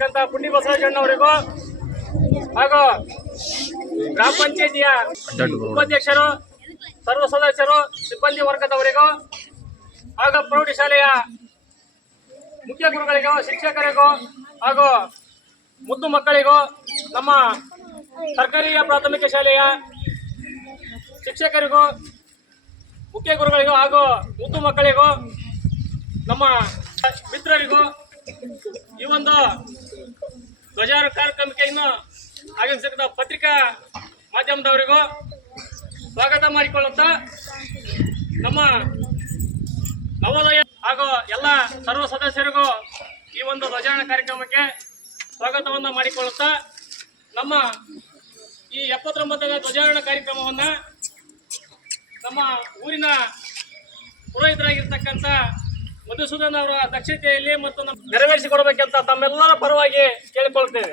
ರಾಜಣ್ಣವರಿಗೂ ಹಾಗೂ ಗ್ರಾಮ ಪಂಚಾಯತಿಯ ಉಪಾಧ್ಯಕ್ಷರು, ಸರ್ವ ಸದಸ್ಯರು, ಸಿಬ್ಬಂದಿ ವರ್ಗದವರಿಗೂ ಹಾಗೂ ಪ್ರೌಢಶಾಲೆಯ ಮುಖ್ಯ ಗುರುಗಳಿಗೂ, ಶಿಕ್ಷಕರಿಗೂ ಹಾಗೂ ಮುದ್ದು ಮಕ್ಕಳಿಗೂ ನಮ್ಮ ಸರ್ಕಾರಿಯ ಪ್ರಾಥಮಿಕ ಶಾಲೆಯ ಶಿಕ್ಷಕರಿಗೂ, ಮುಖ್ಯ ಗುರುಗಳಿಗೂ ಹಾಗೂ ಮುದ್ದು ಮಕ್ಕಳಿಗೂ, ನಮ್ಮ ಮಿತ್ರರಿಗೂ ಈ ಒಂದು ಧ್ವಜಾರೋಹಣ ಕಾರ್ಯಕ್ರಮಕ್ಕೆ ಇನ್ನು ಆಗಮಿಸಿದ ಪತ್ರಿಕಾ ಮಾಧ್ಯಮದವರಿಗೂ ಸ್ವಾಗತ ಮಾಡಿಕೊಳ್ಳುತ್ತಾ ನಮ್ಮ ನವೋದಯ ಹಾಗೂ ಎಲ್ಲ ಸರ್ವ ಸದಸ್ಯರಿಗೂ ಈ ಒಂದು ಧ್ವಜಾರಣ ಕಾರ್ಯಕ್ರಮಕ್ಕೆ ಸ್ವಾಗತವನ್ನು ಮಾಡಿಕೊಳ್ಳುತ್ತಾ ನಮ್ಮ ಈ ಎಪ್ಪತ್ತೊಂಬತ್ತನೇ ಧ್ವಜಾರಣ ಕಾರ್ಯಕ್ರಮವನ್ನು ನಮ್ಮ ಊರಿನ ಪುರೋಹಿತರಾಗಿರ್ತಕ್ಕಂಥ ಮಧುಸೂದನ್ ಅವರ ದಕ್ಷತೆಯಲ್ಲಿ ಮತ್ತು ನಮ್ಮ ನೆರವೇರಿಸಿಕೊಡಬೇಕಂತ ತಮ್ಮೆಲ್ಲರ ಪರವಾಗಿ ಕೇಳಿಕೊಳ್ಳುತ್ತೇವೆ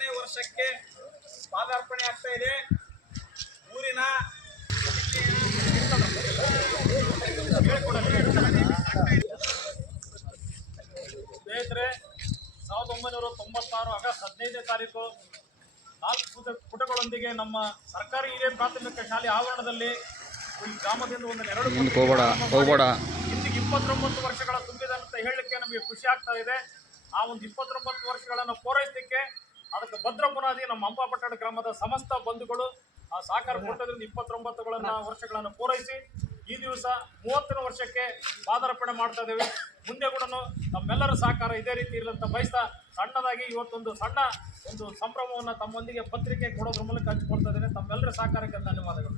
ಮೂವತ್ತನೇ ವರ್ಷಕ್ಕೆ ಪಾದಾರ್ಪಣೆ ಆಗ್ತಾ ಇದೆ. ಊರಿನ ಸ್ನೇಹಿತರೆ ಸಾವಿರದ ಒಂಬೈನೂರ ತೊಂಬತ್ತಾರು ಆಗಸ್ಟ್ ಹದಿನೈದನೇ ತಾರೀಕು ನಾಲ್ಕು ಪುಟ ಪುಟಗಳೊಂದಿಗೆ ನಮ್ಮ ಸರ್ಕಾರಿ ಹಿರಿಯ ಪ್ರಾಥಮಿಕ ಶಾಲೆ ಆವರಣದಲ್ಲಿ ಈ ಗ್ರಾಮದಿಂದ ಒಂದು ಹೋಗ್ಬೇಡ ಇಂದಿಗೆ ಇಪ್ಪತ್ತೊಂಬತ್ತು ವರ್ಷಗಳ ತುಂಬಿದೆ ಅಂತ ಹೇಳಲಿಕ್ಕೆ ನಮಗೆ ಖುಷಿ ಆಗ್ತಾ ಇದೆ. ಆ ಒಂದು ಇಪ್ಪತ್ತೊಂಬತ್ತು ವರ್ಷಗಳನ್ನು ಪೂರೈಸಲಿಕ್ಕೆ ಅದಕ್ಕೆ ಭದ್ರ ಬುನಾದಿ ನಮ್ಮ ಅಂಬಾಪಟ್ಟಣ ಗ್ರಾಮದ ಸಮಸ್ತ ಬಂಧುಗಳು ಆ ಸಹಕಾರ ಕೊಟ್ಟದ್ರಿಂದ ಇಪ್ಪತ್ತೊಂಬತ್ತುಗಳನ್ನ ವರ್ಷಗಳನ್ನು ಪೂರೈಸಿ ಈ ದಿವಸ ಮೂವತ್ತನೇ ವರ್ಷಕ್ಕೆ ಪಾದಾರ್ಪಣೆ ಮಾಡ್ತಾ ಇದ್ದೇವೆ. ಮುಂದೆ ಕೂಡ ನಮ್ಮೆಲ್ಲರ ಸಹಕಾರ ಇದೇ ರೀತಿ ಇರಲಂತ ಬಯಸ್ತಾ ಸಣ್ಣದಾಗಿ ಇವತ್ತೊಂದು ಸಣ್ಣ ಒಂದು ಸಂಭ್ರಮವನ್ನು ತಮ್ಮೊಂದಿಗೆ ಪತ್ರಿಕೆ ಕೊಡೋದ್ರ ಮೂಲಕ ಹಂಚಿಕೊಳ್ತಾ ಇದ್ದೇನೆ. ತಮ್ಮೆಲ್ಲರ ಸಹಕಾರಕ್ಕೆ ಧನ್ಯವಾದಗಳು.